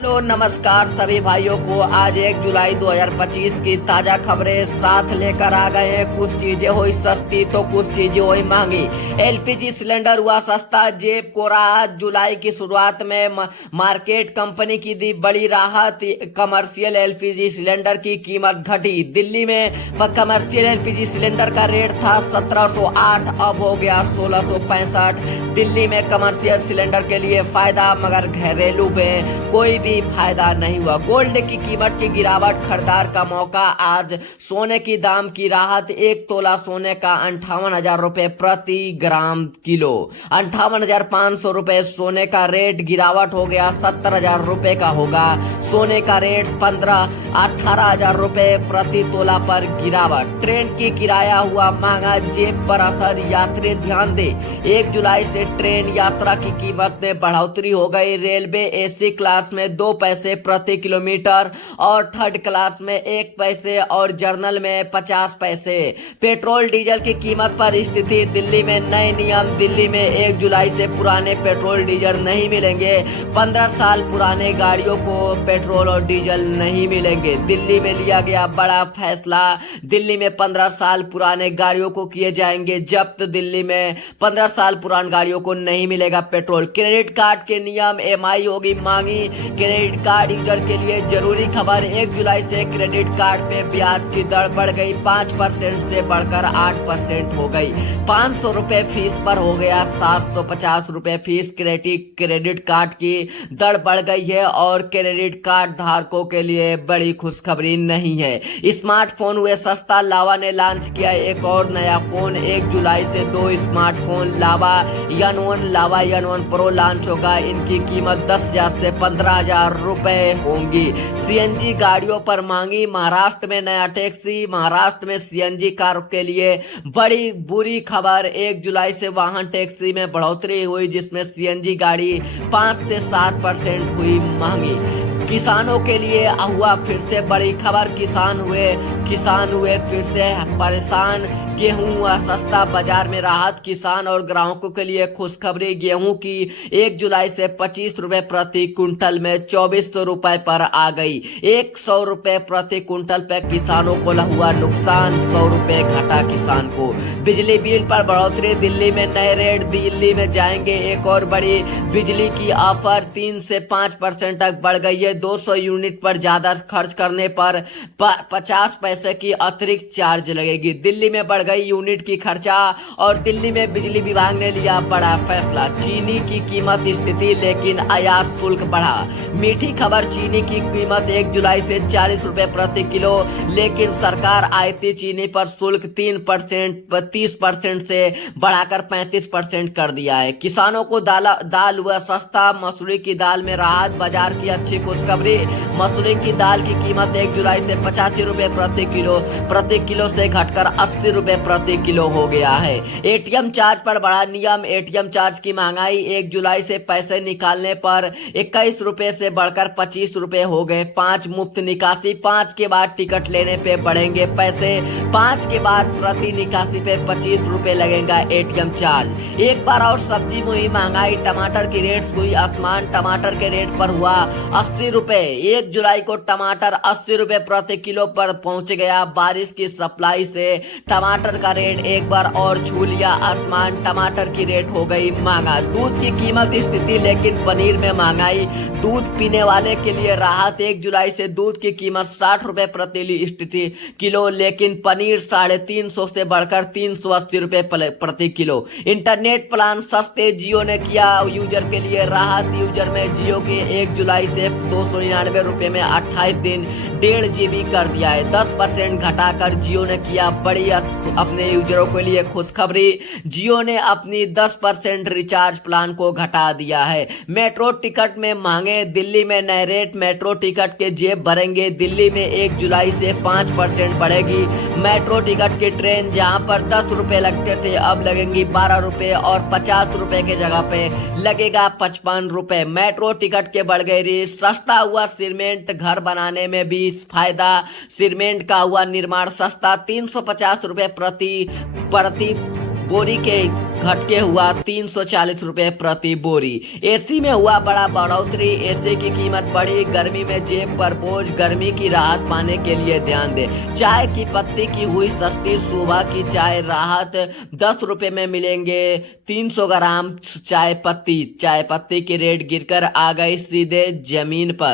Hello नमस्कार सभी भाइयों को। आज 1 जुलाई 2025 की ताजा खबरें साथ लेकर आ गए हैं। कुछ चीजें हुई सस्ती तो कुछ चीजें हुई महंगी। एलपीजी सिलेंडर हुआ सस्ता, जेब को राहत। जुलाई की शुरुआत में मार्केट कंपनी की दी बड़ी राहत। कमर्शियल एलपीजी सिलेंडर की कीमत घटी। दिल्ली में कमर्शियल एलपीजी सिलेंडर का रेट था 1708, अब हो गया 1665। दिल्ली में कमर्शियल सिलेंडर के लिए फायदा, मगर घरेलू में कोई भी फायदा नहीं हुआ। गोल्ड की कीमत की गिरावट, खरीदार का मौका। आज सोने की दाम की राहत। 1 तोला सोने का 58,000 रुपए प्रति ग्राम किलो। 58,500 रुपए सोने का रेट। गिरावट हो गया 70,000 रुपए का होगा सोने का रेट। 18,000 रुपए प्रति तोला पर गिरावट। ट्रेन की किराया हुआ महंगा, जेब पर असर। यात्री ध्यान दे, 1 जुलाई से ट्रेन यात्रा की कीमत में बढ़ोतरी हो गई। रेलवे एसी क्लास में 2 पैसे प्रति किलोमीटर और थर्ड क्लास में 1 पैसे और जर्नल में 50 पैसे। पेट्रोल डीजल की कीमत पर स्थिति। दिल्ली में नए नियम। दिल्ली में 1 जुलाई से पुराने पेट्रोल डीजल नहीं मिलेंगे। 15 साल पुराने गाड़ियों को पेट्रोल और डीजल नहीं मिलेंगे। दिल्ली में लिया गया बड़ा फैसला। दिल्ली में 15 साल पुराने गाड़ियों को किए जाएंगे जब्त। दिल्ली में 15 साल पुरानी गाड़ियों को नहीं मिलेगा पेट्रोल। क्रेडिट कार्ड के नियम, ईएमआई होगी मांगी। क्रेडिट कार्ड यूजर के लिए जरूरी खबर। 1 जुलाई से क्रेडिट कार्ड पे ब्याज की दर बढ़ गई। 5% से बढ़कर 8% हो गई। 500 रुपए फीस पर हो गया 750 रुपए फीस। क्रेडिट कार्ड की दर बढ़ गई है और क्रेडिट कार्ड धारकों के लिए बड़ी खुशखबरी नहीं है। स्मार्टफोन हुए सस्ता। लावा ने लॉन्च किया एक और नया फोन। 1 जुलाई से 2 स्मार्टफोन लावा N1, लावा N1 प्रो लॉन्च होगा। इनकी कीमत 10,000 से 15,000 रुपए होंगी। सीएनजी गाड़ियों पर मांगी। महाराष्ट्र में नया टैक्सी। महाराष्ट्र में सीएनजी कार के लिए बड़ी बुरी खबर। 1 जुलाई से वाहन टैक्सी में बढ़ोतरी हुई, जिसमें सीएनजी गाड़ी 5 से 7% हुई महंगी। किसानों के लिए हुआ फिर से बड़ी खबर। किसान हुए फिर से परेशान। गेहूं हुआ सस्ता, बाजार में राहत। किसान और ग्राहकों के लिए खुशखबरी। गेहूं की 1 जुलाई से 25 रुपए प्रति क्विंटल में 2400 रुपए पर आ गई। 100 रुपए प्रति क्विंटल पे किसानों को हुआ नुकसान। 100 रुपए घटा किसान को। बिजली बिल पर बढ़ोतरी। दिल्ली में नए रेट। दिल्ली में जाएंगे एक और बड़ी बिजली की ऑफर। 3 से 5% तक बढ़ गई है। 200 यूनिट पर ज्यादा खर्च करने पर 50 पैसे की अतिरिक्त चार्ज लगेगी। दिल्ली में बढ़ गई यूनिट की खर्चा। और दिल्ली में बिजली विभाग ने लिया बड़ा फैसला। चीनी की कीमत स्थिति, लेकिन आयात शुल्क बढ़ा। मीठी खबर, चीनी की कीमत 1 जुलाई से 40 रुपए प्रति किलो, लेकिन सरकार आयाती चीनी पर शुल्क 30% से बढ़ाकर 35% कर दिया है। किसानों को दाल हुआ सस्ता। मसूरी की दाल में राहत। बाजार की अच्छी खुशखबरी। मसूरी की दाल की कीमत 1 जुलाई से 85 रुपए प्रति किलो से घटकर 80 रुपए प्रति किलो हो गया है। एटीएम चार्ज पर बड़ा नियम। एटीएम चार्ज की महंगाई। 1 जुलाई से पैसे निकालने पर 21 रुपए से बढ़कर 25 रुपए हो गए। 5 मुफ्त निकासी। 5 के बाद टिकट लेने पे बढ़ेंगे पैसे। 5 के बाद प्रति निकासी पे 25 रुपए लगेगा एटीएम चार्ज। एक बार और सब्जी में हुई महंगाई। टमाटर की रेट हुई आसमान। टमाटर के रेट पर हुआ 80 रुपए। 1 जुलाई को टमाटर 80 रुपए प्रति किलो पर पहुंच गया। बारिश की सप्लाई से टमाटर का रेट एक बार और छू लिया आसमान। टमाटर की रेट हो गई महंगा। दूध की कीमत स्थिति, लेकिन पनीर में महंगाई। दूध पीने वाले के लिए राहत। 1 जुलाई से दूध की कीमत 60 रुपए प्रति किलो, लेकिन पनीर 350 से बढ़कर 380 रुपए प्रति किलो। इंटरनेट प्लान सस्ते। जियो ने किया यूजर के लिए राहत। यूजर में जियो के 1 जुलाई से 299 रुपए में 28 दिन 1.5 GB कर दिया है। 10% घटाकर जियो ने किया बड़ी अपने यूजरों के लिए खुशखबरी। जियो ने अपनी 10% रिचार्ज प्लान को घटा दिया है। मेट्रो टिकट में महंगे। दिल्ली में नए रेट। मेट्रो टिकट के जेब भरेंगे। दिल्ली में 1 जुलाई से 5% बढ़ेगी मेट्रो टिकट की ट्रेन। जहां पर 10 रुपए लगते थे, अब लगेंगी 12 रुपए और 50 रुपए के जगह पे लगेगा 55 रुपए। मेट्रो टिकट के बढ़ गई रेट। सस्ता हुआ सीमेंट। घर बनाने में भी फायदा। सीमेंट का हुआ निर्माण सस्ता। 350 रुपए प्रति बोरी के घटके हुआ 340 रुपए प्रति बोरी। एसी में हुआ बड़ा बढ़ोतरी, एसी की कीमत बढ़ी, गर्मी में जेब पर बोझ, गर्मी की राहत पाने के लिए ध्यान दे। चाय की पत्ती की हुई सस्ती, सुबह की चाय राहत 10 रुपए में मिलेंगे 300 ग्राम चाय पत्ती की रेट गिरकर आ गई सीधे जमीन पर।